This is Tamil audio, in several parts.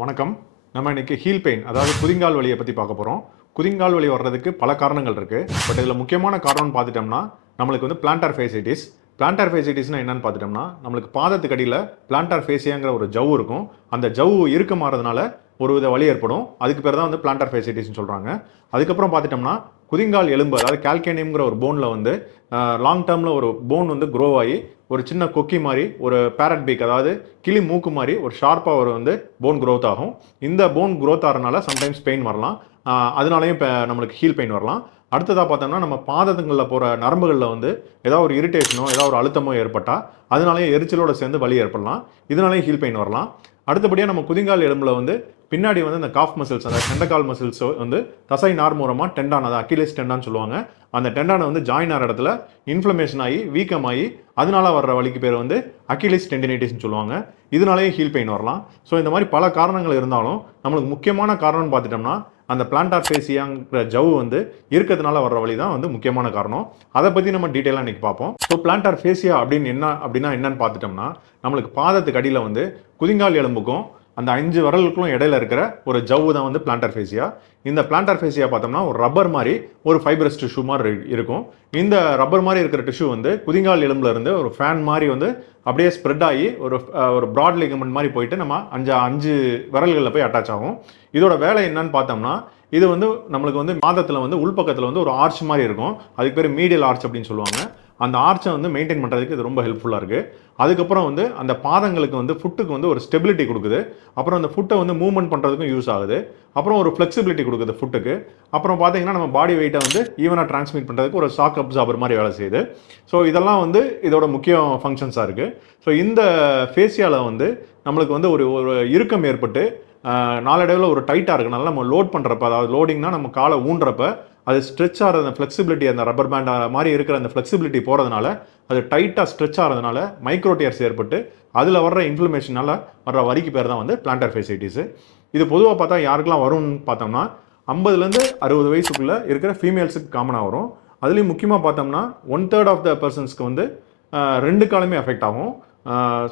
வணக்கம். நம்ம இன்னைக்கு ஹீல் பெயின், அதாவது குதிங்கால் வலியை பற்றி பார்க்க போகிறோம். குதிங்கால் வலி வர்றதுக்கு பல காரணங்கள் இருக்குது. பட் இதில் முக்கியமான காரணம்னு பார்த்துட்டோம்னா நம்மளுக்கு வந்து பிளான்டார் ஃபேசிட்டிஸ். பிளான்டார் ஃபேசிட்டிஸ்னால் என்னன்னு பார்த்துட்டோம்னா, நம்மளுக்கு பாதத்துக்கு அடியில் பிளான்டார் ஃபேசியாங்கிற ஒரு ஜவ்வு இருக்கும். அந்த ஜவ்வு இறுக்கமாறதுனால ஒரு வித வலி ஏற்படும். அதுக்கு பேர் தான் வந்து பிளான்டார் ஃபேசிட்டிஸ்னு சொல்கிறாங்க. அதுக்கப்புறம் பார்த்துட்டோம்னா குதிங்கால் எலும்பு, அதாவது கால்கேனியம்ங்கிற ஒரு போனில் வந்து லாங் டேர்மில் ஒரு போன் வந்து க்ரோ ஆகி ஒரு சின்ன கொக்கி மாதிரி, ஒரு பேரட் பீக், அதாவது கிளி மூக்கு மாதிரி ஒரு ஷார்ப்பாக ஒரு வந்து போன் க்ரோத் ஆகும். இந்த போன் க்ரோத் ஆகிறதுனால சம்டைம்ஸ் பெயின் வரலாம். அதனாலையும் இப்போ நம்மளுக்கு ஹீல் பெயின் வரலாம். அடுத்ததாக பார்த்தோம்னா நம்ம பாதங்களில் போகிற நரம்புகளில் வந்து ஏதாவது ஒரு இரிட்டேஷனோ ஏதாவது ஒரு அழுத்தமோ ஏற்பட்டால் அதனாலேயே எரிச்சலோடு சேர்ந்து வலி ஏற்படலாம். இதனாலேயும் ஹீல் பெயின் வரலாம். அடுத்தபடியாக நம்ம குதிங்கால் எலும்பில் வந்து பின்னாடி வந்து இந்த காஃப் மசில்ஸ், அந்த கெண்டக்கால் மசில்ஸ் வந்து தசை நார் மூலமாக டெண்டான், அதை அக்கிலிஸ் டெண்டான்னு சொல்லுவாங்க. அந்த டெண்டானை வந்து ஜாயின் ஆகிற இடத்துல இன்ஃப்ளமேஷன் ஆகி வீக்கமாகி அதனால வர்ற வலிக்கு பேர் வந்து அக்கிலிஸ் டெண்டினைட்டிஸ்னு சொல்லுவாங்க. இதனாலேயும் ஹீல் பெயின் வரலாம். ஸோ இந்த மாதிரி பல காரணங்கள் இருந்தாலும் நம்மளுக்கு முக்கியமான காரணம்னு பார்த்துட்டோம்னா அந்த பிளான்டார் ஃபேசியாங்கிற ஜவ்வு வந்து இருக்கிறதுனால வர்ற வலி தான் வந்து முக்கியமான காரணம். அதை பற்றி நம்ம டீட்டெயிலாக இன்றைக்கி பார்ப்போம். ஸோ பிளான்டார் ஃபேசியா அப்படின்னா என்னன்னு பார்த்துட்டோம்னா, நம்மளுக்கு பாதத்துக்கு அடியில் வந்து குதிங்கால் எலும்புக்கும் அந்த 5 விரலுக்கும் இடையில இருக்கிற ஒரு ஜவ்வு தான் வந்து பிளான்டார் ஃபேசியா. இந்த பிளான்டார் ஃபேசியா பார்த்தோம்னா ஒரு ரப்பர் மாதிரி ஒரு ஃபைப்ரஸ் டிஷ்யூ மாதிரி இருக்கும். இந்த ரப்பர் மாதிரி இருக்கிற டிஷ்யூ வந்து குதிங்கால் எலும்புல இருந்து ஒரு ஃபேன் மாதிரி வந்து அப்படியே ஸ்ப்ரெட் ஆகி ஒரு ப்ராட் லிகமெண்ட் மாதிரி போயிட்டு நம்ம 5 விரல்களில் போய் அட்டாச் ஆகும். இதோட வேலை என்னன்னு பார்த்தோம்னா, இது வந்து நம்மளுக்கு வந்து பாதத்தில் வந்து உள்பக்கத்தில் வந்து ஒரு ஆர்ச் மாதிரி இருக்கும். அதுக்கு பேர் மீடியல் ஆர்ச் அப்படின்னு சொல்லுவாங்க. அந்த ஆர்ச்சை வந்து மெயின்டைன் பண்ணுறதுக்கு இது ரொம்ப ஹெல்ப்ஃபுல்லாக இருக்குது. அதுக்கப்புறம் வந்து அந்த பாதங்களுக்கு வந்து ஃபுட்டுக்கு வந்து ஒரு ஸ்டெபிலிட்டி கொடுக்குது. அப்புறம் அந்த ஃபுட்டை வந்து மூவ்மெண்ட் பண்ணுறதுக்கும் யூஸ் ஆகுது. அப்புறம் ஒரு ஃப்ளெக்சிபிலிட்டி கொடுக்குது ஃபுட்டுக்கு. அப்புறம் பார்த்தீங்கன்னா நம்ம பாடி வெயிட்டை வந்து ஈவனாக டிரான்ஸ்மிட் பண்ணுறதுக்கு ஒரு ஷாக் அப்சார்பர் மாதிரி வேலை செய்யுது. ஸோ இதெல்லாம் வந்து இதோட முக்கிய ஃபங்க்ஷன்ஸாக இருக்குது. ஸோ இந்த ஃபேசியாவில் வந்து நம்மளுக்கு வந்து ஒரு இறுக்கம் ஏற்பட்டு நாளடைவில் ஒரு டைட்டாக இருக்கனால நம்ம லோட் பண்ணுறப்ப, அதாவது லோடிங்னா நம்ம காலை ஊன்றப்ப அது ஸ்ட்ரெச் ஆகிற அந்த ஃப்ளெக்சிபிலிட்டி, அந்த ரப்பர் பேண்ட் மாதிரி இருக்கிற அந்த ஃப்ளெக்சிபிலிட்டி போகிறதுனால அது டைட்டாக ஸ்ட்ரெச் ஆகிறதுனால மைக்ரோடியர்ஸ் ஏற்பட்டு அதில் வர்ற இன்ஃப்ளமேஷனால் வர்ற வலிக்கு பேர் தான் வந்து பிளான்டார் ஃபேசிட்டிஸ். இது பொதுவாக பார்த்தா யாருக்கெல்லாம் வரும்னு பார்த்தோம்னா 50லேருந்து 60 வயசுக்குள்ளே இருக்கிற ஃபீமேல்ஸுக்கு காமனாக வரும். அதுலேயும் முக்கியமாக பார்த்தோம்னா 1/3 ஆஃப் த பர்சன்ஸ்க்கு வந்து 2 காலுமே அஃபெக்ட் ஆகும்.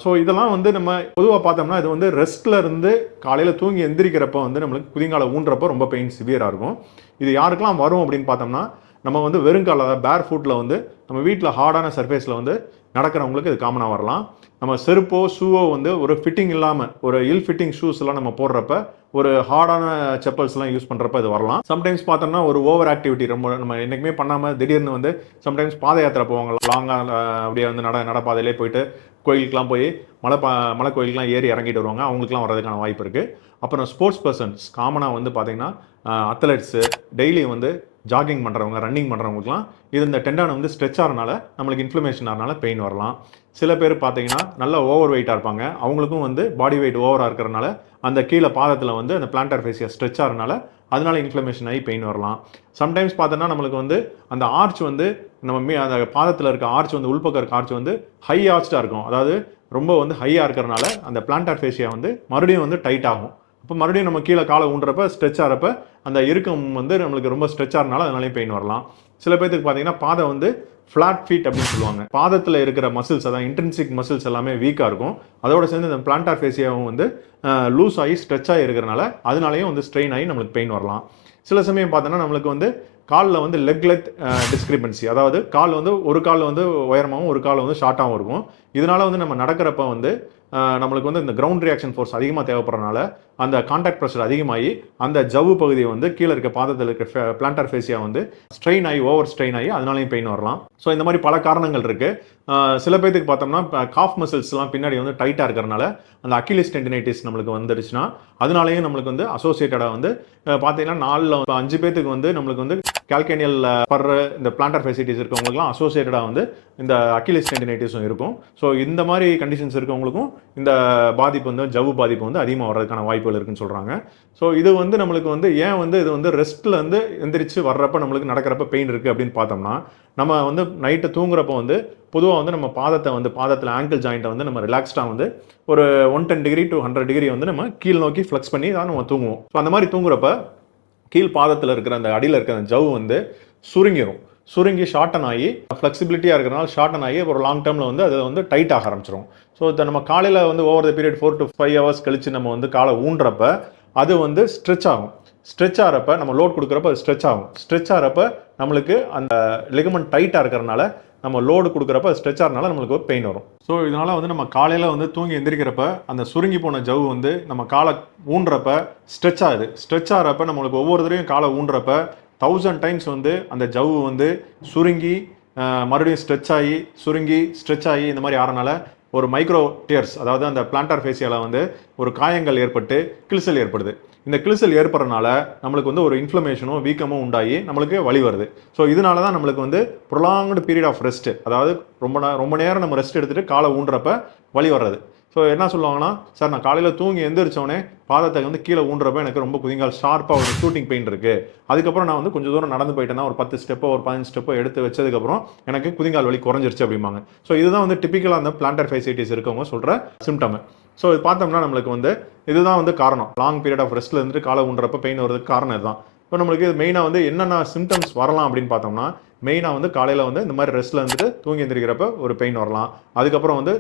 ஸோ இதெல்லாம் வந்து நம்ம பொதுவாக பார்த்தோம்னா இது வந்து ரெஸ்ட்டில் இருந்து காலையில் தூங்கி எந்திரிக்கிறப்ப வந்து நம்மளுக்கு குதிங்காலை ஊன்றப்போ ரொம்ப பெயின் சிவியராக இருக்கும். இது யாருக்கெல்லாம் வரும் அப்படின்னு பார்த்தோம்னா, நம்ம வந்து வெறுங்கால, பேர் ஃபுட்டில் வந்து நம்ம வீட்டில் ஹார்டான சர்ஃபேஸில் வந்து நடக்கிறவங்களுக்கு இது காமனாக வரலாம். நம்ம செருப்போ ஷூவோ வந்து ஒரு ஃபிட்டிங் இல்லாமல் ஒரு இல் ஃபிட்டிங் ஷூஸ்லாம் நம்ம போடுறப்ப, ஒரு ஹார்டான செப்பல்ஸ்லாம் யூஸ் பண்ணுறப்ப இது வரலாம். சம்டைம்ஸ் பார்த்தோம்னா ஒரு ஓவர் ஆக்டிவிட்டி, ரொம்ப நம்ம என்றைக்குமே பண்ணாமல் திடீர்னு வந்து சம்டைம்ஸ் பாத யாத்திரை போவாங்க, லாங்காக அப்படியே வந்து நடப்பாதையிலே போயிட்டு கோயிலுக்கெலாம் போய் மலை கோயிலுக்கெலாம் ஏறி இறங்கிட்டு வருவாங்க. அவங்களுக்குலாம் வர்றதுக்கான வாய்ப்பு இருக்குது. அப்புறம் ஸ்போர்ட்ஸ் பர்சன்ஸ் காமனாக வந்து பார்த்திங்கன்னா அத்லெட்ஸு, டெய்லி வந்து ஜாகிங் பண்ணுறவங்க, ரன்னிங் பண்ணுறவங்களுக்குலாம் இது இந்த டெண்டானை வந்து ஸ்ட்ரெச் ஆகிறனால நம்மளுக்கு இன்ஃப்ளமேஷன் ஆகிறனால பெயின் வரலாம். சில பேர் பார்த்தீங்கன்னா நல்லா ஓவர் வெயிட்டாக இருப்பாங்க, அவங்களுக்கும் வந்து பாடி வெயிட் ஓவராக இருக்கிறனால அந்த கீழே பாதத்தில் வந்து அந்த பிளான்டார் ஃபேசியா ஸ்ட்ரெச் ஆகிறனால அதனால இன்ஃப்ளமேஷன் ஆகி பெயின் வரலாம். சம்டைம்ஸ் பார்த்தோன்னா நம்மளுக்கு வந்து அந்த ஆர்ச் வந்து நம்ம அந்த பாதத்தில் இருக்க ஆர்ச் வந்து உள்பக்கம் இருக்க ஆர்ச் வந்து ஹை ஆர்ச்சாக இருக்கும். அதாவது ரொம்ப வந்து ஹையாக இருக்கிறனால அந்த பிளான்டார் ஃபேசியா வந்து மறுபடியும் வந்து டைட் ஆகும். அப்போ மறுபடியும் நம்ம கீழே காலை ஊன்றப்ப ஸ்ட்ரெச் ஆகிறப்ப அந்த இறுக்கம் வந்து நம்மளுக்கு ரொம்ப ஸ்ட்ரெச் ஆகிறனால அதனாலேயும் பெயின் வரலாம். சில பேருக்கு பார்த்தீங்கன்னா பாதம் வந்து ஃப்ளாட் ஃபீட் அப்படின்னு சொல்லுவாங்க. பாதத்தில் இருக்கிற மசில்ஸ், அதாவது இன்ட்ரின்சிக் மசில்ஸ் எல்லாமே வீக்காக இருக்கும். அதோட சேர்ந்து இந்த பிளான்டார் ஃபேசியாவும் வந்து லூஸ் ஆகி ஸ்ட்ரெச் ஆகி இருக்கிறனால அதனாலேயும் வந்து ஸ்ட்ரெயின் ஆகி நம்மளுக்கு பெயின் வரலாம். சில சமயம் பார்த்தோன்னா நம்மளுக்கு வந்து காலில் வந்து லெக் லென்த் டிஸ்கிரிபன்சி, அதாவது கால் வந்து ஒரு கால் வந்து உயரமாகவும் ஒரு கால் வந்து ஷார்ட்டாகவும் இருக்கும். இதனால வந்து நம்ம நடக்கிறப்ப வந்து நம்மளுக்கு வந்து இந்த கிரவுண்ட் ரியாக்ஷன் ஃபோர்ஸ் அதிகமாக தேவைப்படுறதுனால அந்த கான்டாக்ட் ப்ரெஷர் அதிகமாகி அந்த ஜவ்வு பகுதியை வந்து கீழே இருக்க பாதத்தில் இருக்க பிளான்டார் ஃபேசியா வந்து ஸ்ட்ரெயின் ஆகி ஓவர் ஸ்ட்ரெயின் ஆகி அதனாலையும் பெயின் வரலாம். ஸோ இந்த மாதிரி பல காரணங்கள் இருக்குது. சில பேருக்கு பார்த்தோம்னா காஃப் மசில்ஸ்லாம் பின்னாடி வந்து டைட்டாக இருக்கிறனால அந்த அக்கிலிஸ் டெண்டினைட்டிஸ் நம்மளுக்கு வந்துடுச்சுன்னா அதனாலேயும் நம்மளுக்கு வந்து அசோசியேட்டடாக வந்து பார்த்தீங்கன்னா 4-5 பேத்துக்கு வந்து நம்மளுக்கு வந்து கால்கேனியல் பர்ற இந்த பிளான்டார் ஃபேசிட்டிஸ் இருக்கவங்களுக்குலாம் அசோசியேட்டடாக வந்து இந்த அக்கிலிஸ் டெண்டினைட்டிஸும் இருக்கும். ஸோ இந்த மாதிரி கண்டிஷன்ஸ் இருக்கவங்களுக்கும் இந்த பாதிப்பு வந்து ஜவ்வு பாதிப்பு வந்து அதிகமாக வர்றதுக்கான வாய்ப்புகள் இருக்குன்னு சொல்கிறாங்க. ஸோ இது வந்து நம்மளுக்கு வந்து ஏன் வந்து இது வந்து ரெஸ்ட்டில் வந்து எந்திரிச்சு வர்றப்ப நம்மளுக்கு நடக்கிறப்ப பெயின் இருக்குது அப்படின்னு பார்த்தோம்னா, நம்ம வந்து நைட்டு தூங்குறப்போ வந்து பொதுவாக வந்து நம்ம பாதத்தில் ஆங்கிள் ஜாயிண்ட்டை வந்து நம்ம ரிலாக்ஸ்டாக வந்து ஒரு 110 டிகிரி to 100 டிகிரி வந்து நம்ம கீழ் நோக்கி ஃப்ளெக்ஸ் பண்ணி தான் நம்ம தூங்குவோம். ஸோ அந்த மாதிரி தூங்குறப்ப கீழ் பாதத்தில் இருக்கிற அந்த அடியில் இருக்கிற அந்த ஜவ்வு வந்து சுருங்கிடும். சுருங்கி ஷார்டன் ஆகி ஃப்ளெக்சிபிலிட்டியாக இருக்கிறனால ஷார்டன் ஆகி ஒரு லாங் டேர்மில் வந்து அது வந்து டைட் ஆக ஆரம்பிச்சிடும். ஸோ இதை நம்ம காலையில் வந்து over the period 4 to 5 hours கழிச்சு நம்ம வந்து காலை ஊன்றப்ப அது வந்து ஸ்ட்ரெச் ஆகும். ஸ்ட்ரெச் ஆகிறப்ப நம்ம லோட் கொடுக்குறப்ப அது ஸ்ட்ரெச் ஆகும். ஸ்ட்ரெச் ஆகிறப்ப நம்மளுக்கு அந்த லிகமெண்ட் டைட்டாக இருக்கிறனால நம்ம லோடு கொடுக்குறப்ப ஸ்ட்ரெச் ஆகிறனால நம்மளுக்கு பெயின் வரும். ஸோ இதனால் வந்து நம்ம காலையில் வந்து தூங்கி எந்திரிக்கிறப்ப அந்த சுருங்கி போன ஜவ்வு வந்து நம்ம காலை ஊன்றப்ப ஸ்ட்ரெச் ஆகுது. ஸ்ட்ரெச் ஆகிறப்ப நம்மளுக்கு ஒவ்வொரு தடவையும் காலை ஊன்றப்ப 1000 times வந்து அந்த ஜவ்வு வந்து சுருங்கி மறுபடியும் ஸ்ட்ரெச் ஆகி சுருங்கி ஸ்ட்ரெச் ஆகி இந்த மாதிரி ஆறனால ஒரு மைக்ரோ டியர்ஸ், அதாவது அந்த பிளான்டார் ஃபேசியாவில் வந்து ஒரு காயங்கள் ஏற்பட்டு கிழிசல் ஏற்படுது. இந்த கிழிசல் ஏற்படுறதுனால நம்மளுக்கு வந்து ஒரு இன்ஃப்ளமேஷனும் வீக்கமும் உண்டாகி நம்மளுக்கு வலி வருது. ஸோ இதனால தான் நம்மளுக்கு வந்து ப்ரொலாங்டு பீரியட் ஆஃப் ரெஸ்ட், அதாவது ரொம்ப நேரம் நம்ம ரெஸ்ட் எடுத்துகிட்டு காலை ஊன்றப்ப வலி வர்றது. ஸோ என்ன சொல்லுவாங்கன்னா, சார் நான் காலையில் தூங்கி எந்திரிச்சோடனே பாதத்தை வந்து கீழே ஊன்றப்ப எனக்கு ரொம்ப குதிங்கால் ஷார்ப்பாக ஒரு ஷூட்டிங் பெயின் இருக்குது. அதுக்கப்புறம் நான் வந்து கொஞ்சம் தூரம் நடந்து போயிட்டேன்னா ஒரு 10 ஸ்டெப்போ ஒரு 15 ஸ்டெப்போ எடுத்து வச்சதுக்கப்புறம் எனக்கு குதிங்கால் வலி குறைஞ்சிருச்சு அப்படிம்பாங்க. ஸோ இதுதான் வந்து டிப்பிக்கலாக அந்த பிளான்டர் ஃபேசிட்டிஸ் இருக்கவங்க சொல்கிற சிம்டம். ஸோ இது பார்த்தோம்னா நம்மளுக்கு வந்து இதுதான் வந்து காரணம். லாங் பீரியட் ஆஃப் ரெஸ்ட்டில் இருந்துட்டு காலை ஊன்றப்ப பெயின் வருதுக்கு காரணம் இதுதான். இப்போ நம்மளுக்கு மெயினாக வந்து என்னென்ன சிம்டம்ஸ் வரலாம் அப்படின்னு பார்த்தோம்னா, மெயினாக வந்து காலையில் வந்து இந்த மாதிரி ரெஸ்ட்டில் இருந்துட்டு தூங்கி எந்திரிக்கிறப்ப ஒரு பெயின் வரலாம். அதுக்கப்புறம் வந்து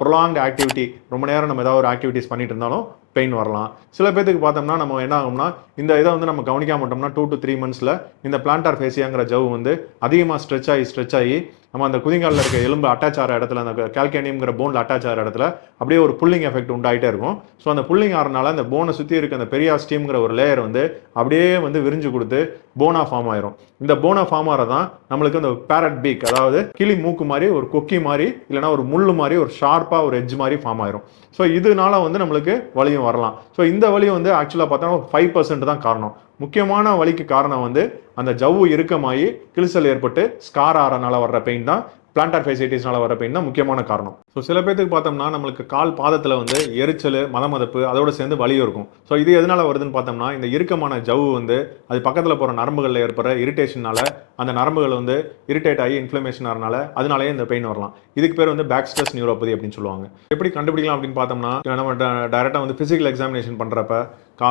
ப்ரொலாங்டு ஆக்டிவிட்டி, ரொம்ப நேரம் நம்ம ஏதாவது ஒரு ஆக்டிவிட்டிஸ் பண்ணிட்டு இருந்தாலும் பெயின் வரலாம். சில பேருக்கு பார்த்தோம்னா நம்ம என்ன ஆகும்னா, இந்த இதை வந்து நம்ம கவனிக்காம விட்டோம்னா 2 to 3 monthsல இந்த பிளான்டார் ஃபேசியாங்கிற ஜவ்வு வந்து அதிகமாக ஸ்ட்ரெச் ஆகி நம்ம அந்த குதிங்காலில் இருக்க எலும்பு அட்டாச் ஆகிற இடத்துல, அந்த கால்கேனியம்ங்கிற போனில் அட்டாச் ஆகிற இடத்துல அப்படியே ஒரு புல்லிங் எஃபெக்ட் உண்டாயிட்டே இருக்கும். ஸோ அந்த புல்லிங் ஆகிறனால அந்த போனை சுற்றி இருக்க அந்த பெரியாஸ்டியம்ங்கிற ஒரு லேயர் வந்து அப்படியே வந்து விரிஞ்சு கொடுத்து போனா ஃபார்ம் ஆயிரும். இந்த போனா ஃபார்ம் ஆகிறதான் நம்மளுக்கு அந்த பேரட் பீக், அதாவது கிளி மூக்கு மாதிரி ஒரு கொக்கி மாதிரி இல்லைனா ஒரு முள்ளு மாதிரி ஒரு ஷார்ப்பாக ஒரு எட்ஜ் மாதிரி ஃபார்ம் ஆயிரும். ஸோ இதனால வந்து நம்மளுக்கு வலியும் வரலாம். ஸோ இந்த வலி வந்து ஆக்சுவலாக பார்த்தோன்னா 5% தான் காரணம். முக்கியமான வலிக்கு காரணம் வந்து அந்த ஜவ்வு இறுக்கமாகி கிழிசல் ஏற்பட்டு ஸ்கார் ஆறனால வர்ற பெயின் தான், பிளான்டார் ஃபேசிட்டிஸ்னால வர பெயின் தான் முக்கியமான காரணம். ஸோ சில பேருக்கு பார்த்தோம்னா நம்மளுக்கு கால் பாதத்தில் வந்து எரிச்சல், மதமதப்பு, அதோட சேர்ந்து வலியும் இருக்கும். ஸோ இது எதனால வருதுன்னு பார்த்தோம்னா, இந்த இறுக்கமான ஜவ்வு வந்து அது பக்கத்தில் போகிற நரம்புகளில் ஏற்படுற இரிட்டேஷனால அந்த நரம்புகள் வந்து இரிட்டேட் ஆகி இன்ஃப்ளமேஷன் ஆகிறனால அதனாலேயே இந்த பெயின் வரலாம். இதுக்கு பேர் வந்து பேக் ஸ்ட்ரெஸ் நியூரோபதி அப்படின்னு சொல்லுவாங்க. எப்படி கண்டுபிடிக்கலாம் அப்படின்னு பார்த்தோம்னா, நம்ம டைரெக்டாக வந்து ஃபிசிக்கல் எக்ஸாமினேஷன் பண்ணுறப்ப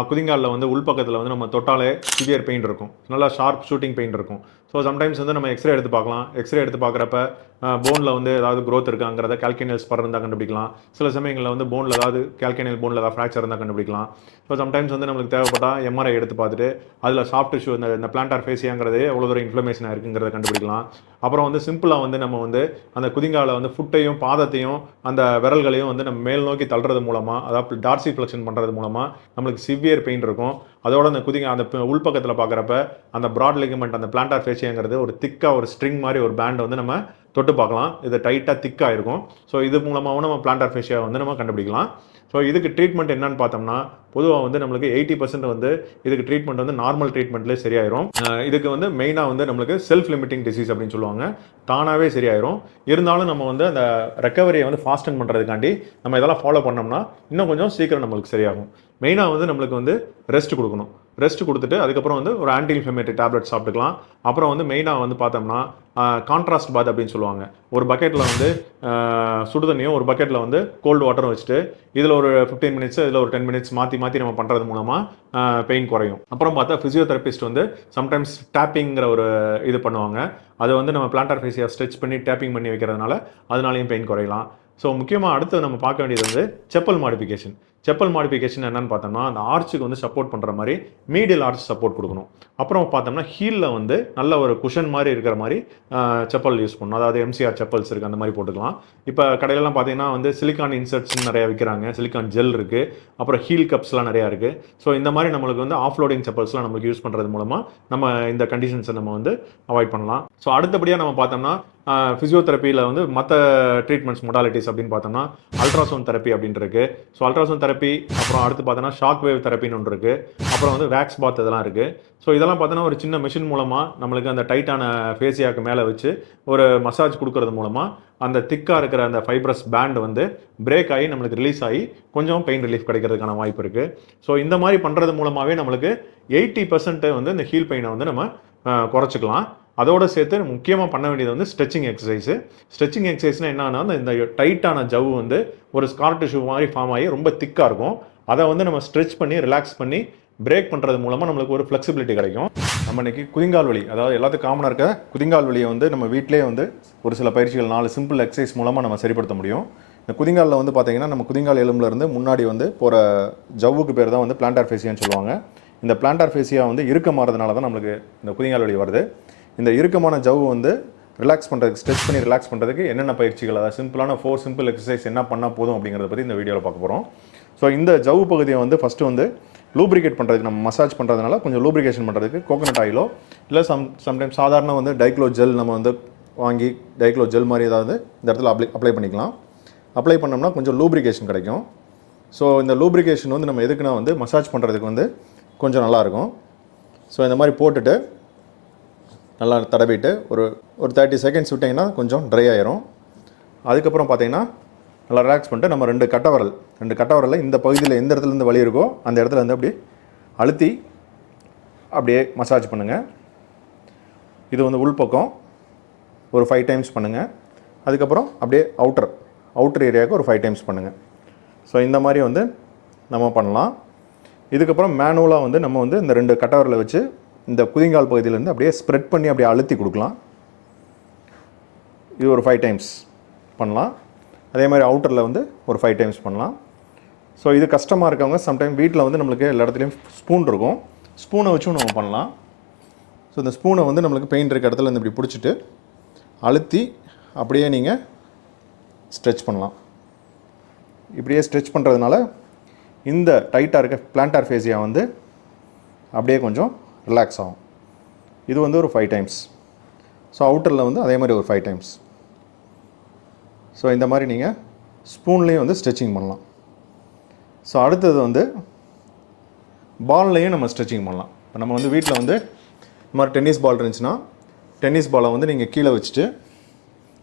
குதிங்காலில் வந்து உள்பக்கத்தில் வந்து நம்ம தொட்டாலே சிவியர் பெயின் இருக்கும், நல்லா ஷார்ப் ஷூட்டிங் பெயின் இருக்கும். ஸோ சம்டைம்ஸ் வந்து நம்ம எக்ஸ்ரே எடுத்து பார்க்கலாம். எக்ஸ்ரே எடுத்து பார்க்குறப்ப போனில் வந்து ஏதாவது க்ரோத் இருக்காங்கிறத கால்கேனியல் ஸ்பர் இருந்தால் கண்டுபிடிக்கலாம். சில சமயங்களில் வந்து போனில் ஏதாவது கால்கேனியல் போனில் ஏதாவது ஃப்ராக்சர் இருந்தால் கண்டுபிடிக்கலாம். ஸோ சம்டைம்ஸ் வந்து நம்மளுக்கு தேவைப்பட்டால் எம்ஆர்ஐ எடுத்து பார்த்துட்டு அதில் சாஃப்ட் டிஷ்யூ இந்த பிளான்டார் ஃபேசியாங்கிறது எவ்வளோ தூரம் இன்ஃப்ளமேஷன் இருக்குங்கிறத கண்டுபிடிக்கலாம். அப்புறம் வந்து சிம்பிளாக வந்து நம்ம வந்து அந்த குதிங்கால வந்து ஃபுட்டையும் பாதத்தையும் அந்த விரல்களையும் வந்து நம்ம மேல் நோக்கி தள்ளுறது மூலமாக, அதாவது டார்சி ஃப்ளெக்ஷன் பண்ணுறது மூலமாக நம்மளுக்கு சிவியர் பெயின் இருக்கும். அதோட அந்த அந்த உள்பக்கத்தில் பார்க்குறப்ப அந்த ப்ராட் லிகமெண்ட், அந்த பிளான்டார் ஃபேசியாங்கிறது ஒரு திக்காக ஒரு ஸ்ட்ரிங் மாதிரி ஒரு பேண்ட் வந்து நம்ம தொட்டு பார்க்கலாம். இது டைட்டாக திக்காக இருக்கும். ஸோ இது மூலமாகவும் நம்ம பிளான்டார் ஃபேசியா வந்து நம்ம கண்டுபிடிக்கலாம். ஸோ இதுக்கு ட்ரீட்மெண்ட் என்னன்னு பார்த்தோம்னா, பொதுவாக வந்து நம்மளுக்கு 80% வந்து இதுக்கு ட்ரீட்மெண்ட் வந்து நார்மல் ட்ரீட்மெண்ட்லேயே சரியாயிரும். இதுக்கு வந்து மெயினாக வந்து நம்மளுக்கு செல்ஃப் லிமிட்டிங் டிசீஸ் அப்படின்னு சொல்லுவாங்க, தானாகவே சரியாயிரும். இருந்தாலும் நம்ம வந்து அந்த ரெக்கவரியை வந்து ஃபாஸ்டன் பண்ணுறதுக்காண்டி நம்ம இதெல்லாம் ஃபாலோ பண்ணோம்னா இன்னும் கொஞ்சம் சீக்கிரம் நம்மளுக்கு சரியாகும். மெயினாக வந்து நம்மளுக்கு வந்து ரெஸ்ட் கொடுக்கணும். ரெஸ்ட் கொடுத்துட்டு அதுக்கப்புறம் வந்து ஒரு ஆன்டி இன்ஃப்ளமேட்டரி டேப்லெட் சாப்பிட்டுக்கலாம். அப்புறம் வந்து மெயினாக வந்து பார்த்தோம்னா கான்ட்ராஸ்ட் பாத் அப்படின்னு சொல்லுவாங்க. ஒரு பக்கெட்டில் வந்து சுடுதண்ணியும் ஒரு பக்கெட்டில் வந்து கோல்டு வாட்டரும் வச்சுட்டு இதில் ஒரு 15 minutes இதில் ஒரு 10 minutes மாற்றி நம்ம பண்ணுறது மூலமாக பெயின் குறையும். அப்புறம் பார்த்தா ஃபிசியோதெரபிஸ்ட் வந்து சம்டைம்ஸ் டேப்பிங்கிற ஒரு இது பண்ணுவாங்க. அதை வந்து நம்ம பிளான்டார் ஃபேசியா ஸ்ட்ரெச் பண்ணி டேப்பிங் பண்ணி வைக்கிறதுனால அதனாலையும் பெயின் குறையலாம். ஸோ முக்கியமாக அடுத்து நம்ம பார்க்க வேண்டியது வந்து செப்பல் மாடிஃபிகேஷன். செப்பல் மாடிஃபிகேஷன் என்னன்னு பார்த்தோம்னா, அந்த ஆர்ச்சுக்கு வந்து சப்போர்ட் பண்ணுற மாதிரி மீடியல் ஆர்ச் சப்போர்ட் கொடுக்கணும். அப்புறம் பார்த்தோம்னா ஹீலில் வந்து நல்ல ஒரு குஷன் மாதிரி இருக்கிற மாதிரி செப்பல் யூஸ் பண்ணணும். அதாவது எம்சிஆர் செப்பல்ஸ் இருக்குது, அந்த மாதிரி போட்டுக்கலாம். இப்போ கடையிலலாம் பார்த்தீங்கன்னா வந்து சிலிக்கான் இன்சர்ட்ஸ் நிறையா விற்கிறாங்க, சிலிக்கான் ஜெல் இருக்குது, அப்புறம் ஹீல் கப்ஸ்லாம் நிறையா இருக்குது. ஸோ இந்த மாதிரி நம்மளுக்கு வந்து ஆஃப்லோடிங் செப்பல்ஸ்லாம் நமக்கு யூஸ் பண்ணுறது மூலமாக நம்ம இந்த கண்டிஷன்ஸை நம்ம வந்து அவாய்ட் பண்ணலாம். ஸோ அடுத்தபடியாக நம்ம பார்த்தோம்னா ஃபிசியோதெரப்பியில் வந்து மற்ற ட்ரீட்மெண்ட்ஸ் மொடாலிட்டிஸ் அப்படின்னு பார்த்தோம்னா அல்ட்ராசவுண்ட் தெரப்பி அப்படின்னு இருக்குது. ஸோ அல்ட்ராசவுண்ட் தெரப்பி, அப்புறம் அடுத்து பார்த்தோன்னா ஷாக் வேவ் தெரப்பின்னு ஒன்று இருக்குது. அப்புறம் வந்து வேக்ஸ் பாத் இதெல்லாம் இருக்குது. ஸோ இதெல்லாம் பார்த்தோன்னா ஒரு சின்ன மிஷின் மூலமாக நம்மளுக்கு அந்த டைட்டான ஃபேசியாவுக்கு மேலே வச்சு ஒரு மசாஜ் கொடுக்கறது மூலமாக அந்த திக்காக இருக்கிற அந்த ஃபைப்ரஸ் பேண்ட் வந்து பிரேக் ஆகி நம்மளுக்கு ரிலீஸ் ஆகி கொஞ்சம் பெயின் ரிலீஃப் கிடைக்கிறதுக்கான வாய்ப்பு இருக்குது. ஸோ இந்த மாதிரி பண்ணுறது மூலமாகவே நம்மளுக்கு 80% வந்து இந்த ஹீல் பெயினை வந்து நம்ம குறைச்சிக்கலாம். அதோடு சேர்த்து முக்கியமாக பண்ண வேண்டியது வந்து ஸ்ட்ரெச்சிங் எக்ஸசைஸு. ஸ்ட்ரெச்சிங் எக்ஸசைஸ்னால் என்னன்னா, இந்த டைட்டான ஜவ்வு வந்து ஒரு ஸ்கார் டிஷ்யூ மாதிரி ஃபார்ம் ஆகி ரொம்ப திக்காக இருக்கும். அதை வந்து நம்ம ஸ்ட்ரெச் பண்ணி ரிலாக்ஸ் பண்ணி பிரேக் பண்ணுறது மூலமாக நம்மளுக்கு ஒரு ஃப்ளெக்சிபிலிட்டி கிடைக்கும். நம்ம இன்றைக்கி குதிங்கால் வலி, அதாவது எல்லாத்துக்கும் காமனாக இருக்க குதிங்கால் வலியை வந்து நம்ம வீட்டிலே வந்து ஒரு சில பயிற்சிகள் 4 சிம்பிள் எக்ஸசைஸ் மூலமாக நம்ம சரிப்படுத்த முடியும். இந்த குதிங்காலில் வந்து பார்த்தீங்கன்னா நம்ம குதிங்கால் எலும்புலேருந்து முன்னாடி வந்து போகிற ஜவ்வுக்கு பேர் தான் வந்து பிளான்டார் ஃபேசியான்னு சொல்லுவாங்க. இந்த பிளான்டார் ஃபேசியா வந்து இறுக்கமாறதுனால தான் நம்மளுக்கு இந்த குதிங்கால் வலி வருது. இந்த இறுக்கமான ஜவ்வு வந்து ரிலாக்ஸ் பண்ணுறதுக்கு, ஸ்ட்ரெச் பண்ணி ரிலாக்ஸ் பண்ணுறதுக்கு என்னென்ன பயிற்சிகள், அதாவது சிம்பிளான 4 சிம்பிள் எக்ஸசைஸ் என்ன பண்ணால் போதும் அப்படிங்கிறத பற்றி இந்த வீடியோவில் பார்க்க போகிறோம். ஸோ இந்த ஜவ்வு பகுதியை வந்து ஃபஸ்ட்டு வந்து லூப்ரிகேட் பண்ணுறதுக்கு, நம்ம மசாஜ் பண்ணுறதுனால கொஞ்சம் லூப்ரிகேஷன் பண்ணுறதுக்கு கோகனட் ஆயிலோ இல்லை சம்டைம்ஸ் சாதாரண வந்து டைக்ளோ ஜெல் நம்ம வந்து வாங்கி டைக்ளோ ஜெல் மாதிரி ஏதாவது இந்த இடத்துல அப்ளை பண்ணிக்கலாம். அப்ளை பண்ணோம்னா கொஞ்சம் லூப்ரிகேஷன் கிடைக்கும். ஸோ இந்த லூப்ரிகேஷன் வந்து நம்ம எதுக்குன்னா வந்து மசாஜ் பண்ணுறதுக்கு வந்து கொஞ்சம் நல்லாயிருக்கும். ஸோ இந்த மாதிரி போட்டுட்டு நல்லா தடவிட்டு ஒரு 30 செகண்ட்ஸ் விட்டிங்கன்னா கொஞ்சம் ட்ரை ஆயிரும். அதுக்கப்புறம் பார்த்தீங்கன்னா நல்லா ரிலாக்ஸ் பண்ணிட்டு நம்ம 2 கட்டவரலில் இந்த பகுதியில் எந்த இடத்துலேருந்து வலி இருக்கோ அந்த இடத்துல வந்து அப்படியே அழுத்தி அப்படியே மசாஜ் பண்ணுங்கள். இது வந்து உள்பக்கம் ஒரு 5 டைம்ஸ் பண்ணுங்கள். அதுக்கப்புறம் அப்படியே அவுட்டர் ஏரியாவுக்கு ஒரு 5 டைம்ஸ் பண்ணுங்கள். ஸோ இந்த மாதிரி வந்து நம்ம பண்ணலாம். இதுக்கப்புறம் மேனுவலாக வந்து நம்ம வந்து இந்த 2 கட்டவரலை வச்சு இந்த குதிங்கால் பகுதியிலேருந்து அப்படியே ஸ்ப்ரெட் பண்ணி அப்படியே அழுத்தி கொடுக்கலாம். இது ஒரு 5 டைம்ஸ் பண்ணலாம். அதே மாதிரி அவுட்டரில் வந்து ஒரு 5 டைம்ஸ் பண்ணலாம். ஸோ இது கஷ்டமாக இருக்கவங்க சம்டைம் வீட்டில் வந்து நம்மளுக்கு எல்லா இடத்துலையும் ஸ்பூன் இருக்கும், ஸ்பூனை வச்சும் நம்ம பண்ணலாம். ஸோ இந்த ஸ்பூனை வந்து நம்மளுக்கு பெயின் இருக்க இடத்துல இருந்து இப்படி பிடிச்சிட்டு அழுத்தி அப்படியே நீங்கள் ஸ்ட்ரெச் பண்ணலாம். இப்படியே ஸ்ட்ரெச் பண்ணுறதுனால இந்த டைட்டாக இருக்க பிளான்டார் ஃபேசியா வந்து அப்படியே கொஞ்சம் ரிலாக்ஸ் ஆகும். இது வந்து ஒரு 5 டைம்ஸ். ஸோ அவுட்டரில் வந்து அதே மாதிரி ஒரு 5 டைம்ஸ். ஸோ இந்த மாதிரி நீங்கள் ஸ்பூன்லேயும் வந்து ஸ்ட்ரெச்சிங் பண்ணலாம். ஸோ அடுத்தது வந்து பால்லையும் நம்ம ஸ்ட்ரெச்சிங் பண்ணலாம். இப்போ நம்ம வந்து வீட்டில் வந்து இந்த மாதிரி டென்னிஸ் பால் இருந்துச்சுன்னா டென்னிஸ் பாலை வந்து நீங்கள் கீழே வச்சுட்டு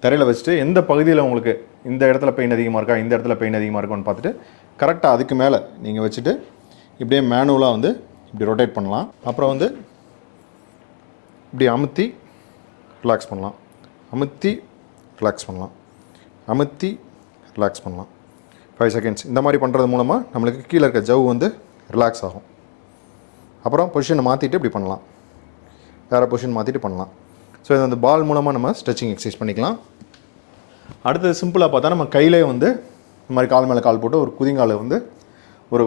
தரையில் வச்சுட்டு எந்த பகுதியில் உங்களுக்கு இந்த இடத்துல பெயின் அதிகமாக இருக்கா, இந்த இடத்துல பெயின் அதிகமாக இருக்கான்னு பார்த்துட்டு கரெக்டாக அதுக்கு மேலே நீங்கள் வச்சுட்டு இப்படியே மேனுவலாக வந்து இப்படி ரொட்டேட் பண்ணலாம். அப்புறம் வந்து இப்படி அமுத்தி ரிலாக்ஸ் பண்ணலாம், அமுத்தி ரிலாக்ஸ் பண்ணலாம், அமுத்தி ரிலாக்ஸ் பண்ணலாம். 5 செகண்ட்ஸ் இந்த மாதிரி பண்ணுறது மூலமாக நம்மளுக்கு கீழே இருக்க ஜவ் வந்து ரிலாக்ஸ் ஆகும். அப்புறம் பொசிஷனை மாற்றிட்டு இப்படி பண்ணலாம், வேறு பொசிஷன் மாற்றிட்டு பண்ணலாம். ஸோ இது அந்த பால் மூலமாக நம்ம ஸ்ட்ரெச்சிங் எக்ஸசைஸ் பண்ணிக்கலாம். அடுத்தது சிம்பிளாக பார்த்தா நம்ம கையிலே வந்து இந்த மாதிரி கால் மேலே கால் போட்டு ஒரு குதிங்காலை வந்து ஒரு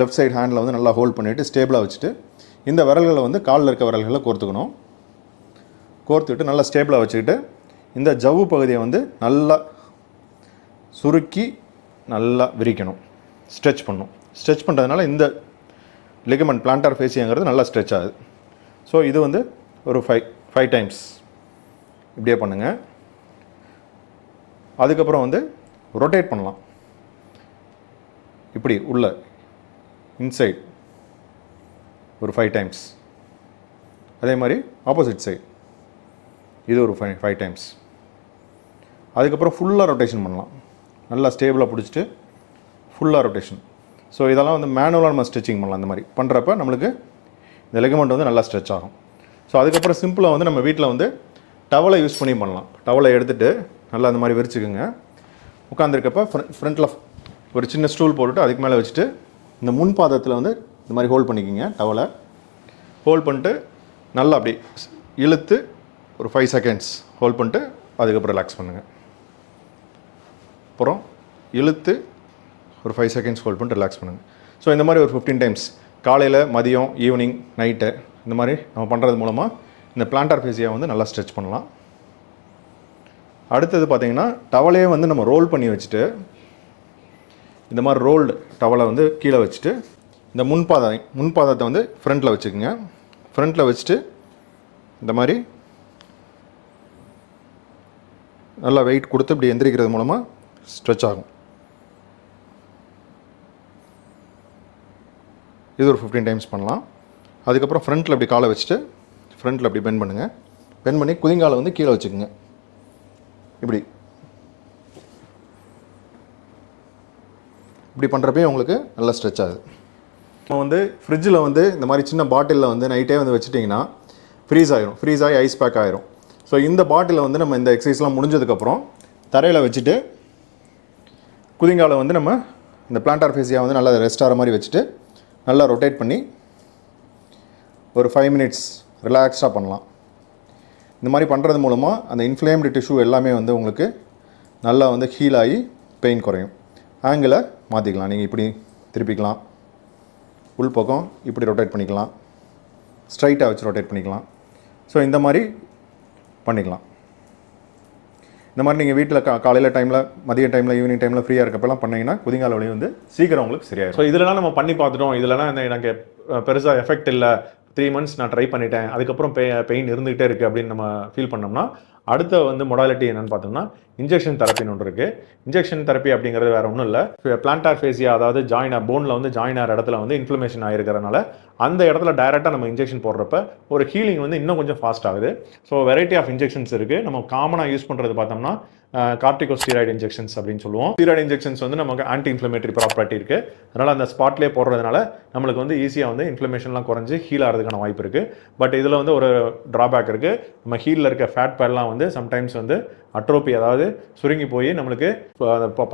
லெஃப்ட் சைடு ஹேண்டில் வந்து நல்லா ஹோல்ட் பண்ணிவிட்டு ஸ்டேபிளாக வச்சுட்டு இந்த விரல்களை வந்து காலில் இருக்க விரல்களை கோர்த்துக்கணும். கோர்த்துக்கிட்டு நல்லா ஸ்டேபிளாக வச்சுக்கிட்டு இந்த ஜவ்வு பகுதியை வந்து நல்லா சுருக்கி நல்லா விரிக்கணும், ஸ்ட்ரெச் பண்ணணும். ஸ்ட்ரெச் பண்ணுறதுனால இந்த லிகமெண்ட் பிளான்டார் ஃபேசியாங்கிறது நல்லா ஸ்ட்ரெச் ஆகுது. ஸோ இது வந்து ஒரு 5 டைம்ஸ் இப்படியே பண்ணுங்கள். அதுக்கப்புறம் வந்து ரொட்டேட் பண்ணலாம். இப்படி உள்ள இன்சைட் ஒரு 5 டைம்ஸ். அதே மாதிரி ஆப்போசிட் சைட் இது ஒரு 5 டைம்ஸ். அதுக்கப்புறம் ஃபுல்லாக ரொட்டேஷன் பண்ணலாம். நல்லா ஸ்டேபிளாக பிடிச்சிட்டு ஃபுல்லாக ரொட்டேஷன். ஸோ இதெல்லாம் வந்து மேனுவலாக நம்ம ஸ்ட்ரெச்சிங் பண்ணலாம். அந்த மாதிரி பண்ணுறப்ப நம்மளுக்கு இந்த லெகமெண்ட் வந்து நல்லா ஸ்ட்ரெச் ஆகும். ஸோ அதுக்கப்புறம் சிம்பிளாக வந்து நம்ம வீட்டில் வந்து டவலை யூஸ் பண்ணி பண்ணலாம். டவலை எடுத்துகிட்டு நல்லா அந்த மாதிரி விரிச்சுக்குங்க. உட்காந்துருக்கப்ப ஃப்ரண்ட்டில் ஒரு சின்ன ஸ்டூல் போட்டுட்டு அதுக்கு மேலே வச்சுட்டு இந்த முன் பாதத்தில் வந்து இந்த மாதிரி ஹோல்ட் பண்ணிக்கிங்க. டவலை ஹோல்ட் பண்ணிட்டு நல்லா அப்படி இழுத்து ஒரு 5 செகண்ட்ஸ் ஹோல்ட் பண்ணிட்டு அதுக்கப்புறம் ரிலாக்ஸ் பண்ணுங்கள். அப்புறம் இழுத்து ஒரு 5 செகண்ட்ஸ் ஹோல்ட் பண்ணிட்டு ரிலாக்ஸ் பண்ணுங்கள். ஸோ இந்த மாதிரி ஒரு 15 டைம்ஸ் காலையில், மதியம், ஈவினிங், நைட்டு இந்த மாதிரி நம்ம பண்ணுறது மூலமாக இந்த பிளான்டார் ஃபேசியா வந்து நல்லா ஸ்ட்ரெச் பண்ணலாம். அடுத்தது பார்த்திங்கன்னா டவலையே வந்து நம்ம ரோல் பண்ணி வச்சுட்டு இந்த மாதிரி ரோல்டு டவலை வந்து கீழே வச்சுட்டு இந்த முன்பாதத்தை வந்து ஃப்ரண்ட்டில் வச்சுக்கோங்க. ஃப்ரண்ட்டில் வச்சுட்டு இந்த மாதிரி நல்லா வெயிட் கொடுத்து இப்படி எந்திரிக்கிறது மூலமாக ஸ்ட்ரெச் ஆகும். இது ஒரு 15 டைம்ஸ் பண்ணலாம். அதுக்கப்புறம் ஃப்ரண்ட்டில் இப்படி காலை வச்சுட்டு ஃப்ரண்ட்டில் அப்படி பெண்ட் பண்ணுங்கள். பெண்ட் பண்ணி குதிங்காலை வந்து கீழே வச்சுக்கோங்க. இப்படி பண்ணுறப்பே உங்களுக்கு நல்லா ஸ்ட்ரெச் ஆகுது. நம்ம வந்து ஃப்ரிட்ஜில் வந்து இந்த மாதிரி சின்ன பாட்டிலில் வந்து நைட்டே வந்து வச்சுட்டிங்கன்னா ஃப்ரீஸ் ஆகி ஐஸ் பேக் ஆகிரும். ஸோ இந்த பாட்டிலை வந்து நம்ம இந்த எக்ஸசைஸ்லாம் முடிஞ்சதுக்கப்புறம் தரையில் வச்சுட்டு குதிங்காலை வந்து நம்ம இந்த பிளான்டார் ஃபேசியா வந்து நல்லா ரெஸ்ட் ஆகிற மாதிரி வச்சுட்டு நல்லா ரொட்டேட் பண்ணி ஒரு 5 மினிட்ஸ் ரிலாக்ஸாக பண்ணலாம். இந்த மாதிரி பண்ணுறது மூலமாக அந்த இன்ஃப்ளேம்டு டிஷ்யூ எல்லாமே வந்து உங்களுக்கு நல்லா வந்து ஹீல் ஆகி பெயின் குறையும். ஆங்கிளை மாற்றிக்கலாம். நீங்கள் இப்படி திருப்பிக்கலாம், உள் பக்கம் இப்படி ரொட்டேட் பண்ணிக்கலாம், ஸ்ட்ரைட்டாக வச்சு ரொட்டேட் பண்ணிக்கலாம். ஸோ இந்த மாதிரி பண்ணிக்கலாம். இந்த மாதிரி நீங்கள் வீட்டில் காலையில் டைமில், மதிய டைமில், ஈவினிங் டைமில் ஃப்ரீயாக இருக்கப்பெல்லாம் பண்ணிங்கன்னா குதிங்கால் வலி வந்து சீக்கிரம் உங்களுக்கு சரியாயிடும். ஸோ இதெல்லாம் நம்ம பண்ணி பார்த்துட்டோம், இதெல்லாம் எனக்கு பெருசாக எஃபெக்ட் இல்லை, 3 months நான் ட்ரை பண்ணிட்டேன், அதுக்கப்புறம் பெயின் இருந்துகிட்டே இருக்குது அப்படின்னு நம்ம ஃபீல் பண்ணோம்னா அடுத்த வந்து மொடாலிட்டி என்னென்னு பார்த்தோம்னா இன்ஜெக்ஷன் தெரப்பின்னு ஒன்று இருக்குது. இன்ஜெக்ஷன் தெரப்பி அப்படிங்கிறது வேறு ஒன்றும் இல்லை. பிளான்டார் ஃபேசியா, அதாவது போனில் வந்து ஜாயின் ஆகிற இடத்துல வந்து இன்ஃப்ளமேஷன் ஆகிருக்கிறனால அந்த இடத்துல டைரெக்டாக நம்ம இன்ஜெக்ஷன் போடுறப்ப ஒரு ஹீலிங் வந்து இன்னும் கொஞ்சம் ஃபாஸ்ட் ஆகுது. ஸோ வெரைட்டி ஆஃப் இன்ஜெக்ஷன்ஸ் இருக்குது. நம்ம காமனாக யூஸ் பண்ணுறது பார்த்தோம்னா கார்டிகோஸ்டீராய்டு இன்ஜெக்ஷன்ஸ் அப்படின்னு சொல்லுவோம். ஸ்டீராய்டு இன்ஜெக்ஷன்ஸ் வந்து நமக்கு ஆன்டி இன்ஃப்ளமேட்டரி ப்ராப்பர்ட்டி இருக்குது. அதனால் அந்த ஸ்பாட்லேயே போடுறதுனால நம்மளுக்கு வந்து ஈஸியாக வந்து இன்ஃப்ளமேஷன்லாம் குறைஞ்சி ஹீல் ஆகிறதுக்கான வாய்ப்பு இருக்குது. பட் இதில் வந்து ஒரு ட்ராபேக் இருக்குது. நம்ம ஹீலில் இருக்க ஃபேட் பேட்லாம் வந்து சம்டைம்ஸ் வந்து அட்ரோபி, அதாவது சுருங்கி போய் நம்மளுக்கு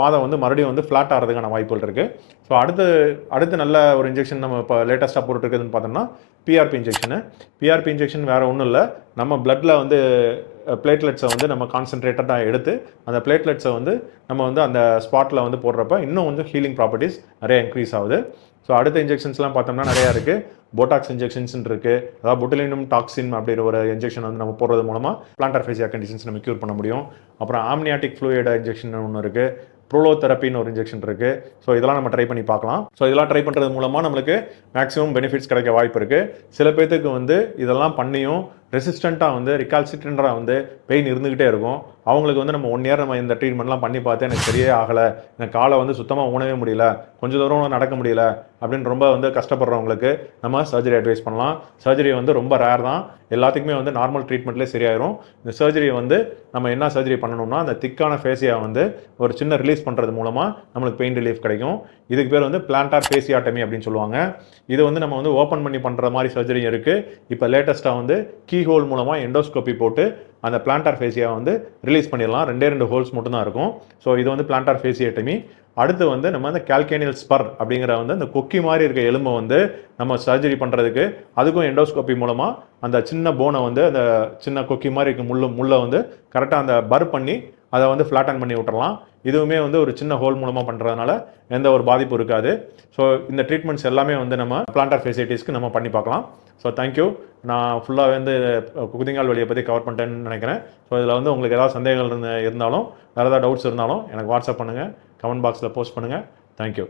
பாதம் வந்து மறுபடியும் வந்து ஃப்ளாட் ஆகிறதுக்கான வாய்ப்புகள் இருக்குது. ஸோ அடுத்து நல்ல ஒரு இன்ஜெக்ஷன் நம்ம இப்போ லேட்டஸ்ட்டாக போட்டுருக்குதுன்னு பார்த்தோம்னா பிஆர்பி இன்ஜெக்ஷனு. பிஆர்பி இன்ஜெக்ஷன் வேறு ஒன்றும் இல்லை, நம்ம பிளட்டில் வந்து பிளேட்லெட்ஸை வந்து நம்ம கான்சன்ட்ரேட்டடாக எடுத்து அந்த பிளேட்லெட்ஸை வந்து நம்ம வந்து அந்த ஸ்பாட்டில் வந்து போடுறப்ப இன்னும் கொஞ்சம் ஹீலிங் ப்ராப்பர்ட்டிஸ் நிறைய இன்க்ரீஸ் ஆகுது. ஸோ அடுத்த இன்ஜெக்ஷன்ஸ்லாம் பார்த்தோம்னா நிறையா இருக்குது. போட்டாக்ஸ் இன்ஜெக்ஷன்ஸ் இருக்குது, அதாவது பொட்டுலினம் டாக்ஸின் அப்படிங்கிற ஒரு இன்ஜெக்ஷன் வந்து நம்ம போடுறது மூலமாக பிளான்டார் ஃபேசியா கண்டிஷன்ஸ் நம்ம க்யூர் பண்ண முடியும். அப்புறம் ஆம்னியாட்டிக் ஃப்ளூயிட் இன்ஜெக்ஷன் ஒன்று இருக்குது, ப்ரோலோதெரப்பின்னு ஒரு இன்ஜெக்ஷன் இருக்குது. ஸோ இதெல்லாம் நம்ம ட்ரை பண்ணி பார்க்கலாம். ஸோ இதெல்லாம் ட்ரை பண்ணுறது மூலமாக நம்மளுக்கு மேக்ஸிமம் பெனிஃபிட்ஸ் கிடைக்க வாய்ப்பு இருக்குது. சில பேர்த்துக்கு வந்து இதெல்லாம் பண்ணியும் ரெசிஸ்டண்ட்டாக வந்து ரிகால்சிட்ரண்டாக வந்து பெயின் இருந்துக்கிட்டே இருக்கும். அவங்களுக்கு வந்து நம்ம 1 year நம்ம இந்த ட்ரீட்மெண்ட்லாம் பண்ணி பார்த்து எனக்கு சரியே ஆகலை, எனக்கு காலை வந்து சுத்தமாக ஊனவே முடியல, கொஞ்சம் தூரம் நடக்க முடியல அப்படின்னு ரொம்ப வந்து கஷ்டப்படுறவங்களுக்கு நம்ம சர்ஜரி அட்வைஸ் பண்ணலாம். சர்ஜரி வந்து ரொம்ப ரேர் தான், எல்லாத்துக்குமே வந்து நார்மல் ட்ரீட்மெண்ட்லேயே சரியாயிரும். இந்த சர்ஜரியை வந்து நம்ம என்ன சர்ஜரி பண்ணணும்னா அந்த திக்கான ஃபேசியா வந்து ஒரு சின்ன ரிலீஸ் பண்ணுறது மூலமாக நம்மளுக்கு பெயின் ரிலீஃப் கிடைக்கும். இதுக்கு பேர் வந்து பிளான்டார் ஃபேசியாட்டமி அப்படின்னு சொல்லுவாங்க. இது வந்து நம்ம வந்து ஓப்பன் பண்ணி பண்ணுற மாதிரி சர்ஜரி இருக்குது. இப்போ லேட்டஸ்ட்டாக வந்து கீ ஹோல் மூலமாக எண்டோஸ்கோப்பி போட்டு அந்த பிளான்டார் ஃபேசியா வந்து ரிலீஸ் பண்ணிடலாம். 2 ஹோல்ஸ் மட்டும் தான் இருக்கும். ஸோ இது வந்து பிளான்டார் ஃபேசியாட்டமி. அடுத்து வந்து நம்ம அந்த கால்கேனியல் ஸ்பர் அப்படிங்கிற வந்து அந்த கொக்கி மாதிரி இருக்க எலும்பை வந்து நம்ம சர்ஜரி பண்ணுறதுக்கு அதுக்கும் எண்டோஸ்கோப்பி மூலமாக அந்த சின்ன போனை வந்து அந்த சின்ன கொக்கி மாதிரி இருக்க முள்ளை வந்து கரெக்டாக அந்த பர் பண்ணி அதை வந்து ஃப்ளாட்டன் பண்ணி விட்டுறலாம். இதுவுமே வந்து ஒரு சின்ன ஹோல் மூலமாக பண்ணுறதுனால எந்த ஒரு பாதிப்பும் இருக்காது. ஸோ இந்த ட்ரீட்மெண்ட்ஸ் எல்லாமே வந்து நம்ம பிளான்டார் ஃபேசியாட்டிஸ்க்கு நம்ம பண்ணி பார்க்கலாம். So thank you. நான் ஃபுல்லாக வந்து குதிங்கால் வலியை பற்றி கவர் பண்ணிட்டேன்னு நினைக்கிறேன். ஸோ இதில் வந்து உங்களுக்கு ஏதாவது சந்தேகங்கள் இருந்தாலும், வேறு ஏதாவது டவுட்ஸ் இருந்தாலும் எனக்கு வாட்ஸ்அப் பண்ணுங்கள், கமெண்ட் பாக்ஸில் போஸ்ட் பண்ணுங்கள். தேங்க்யூ.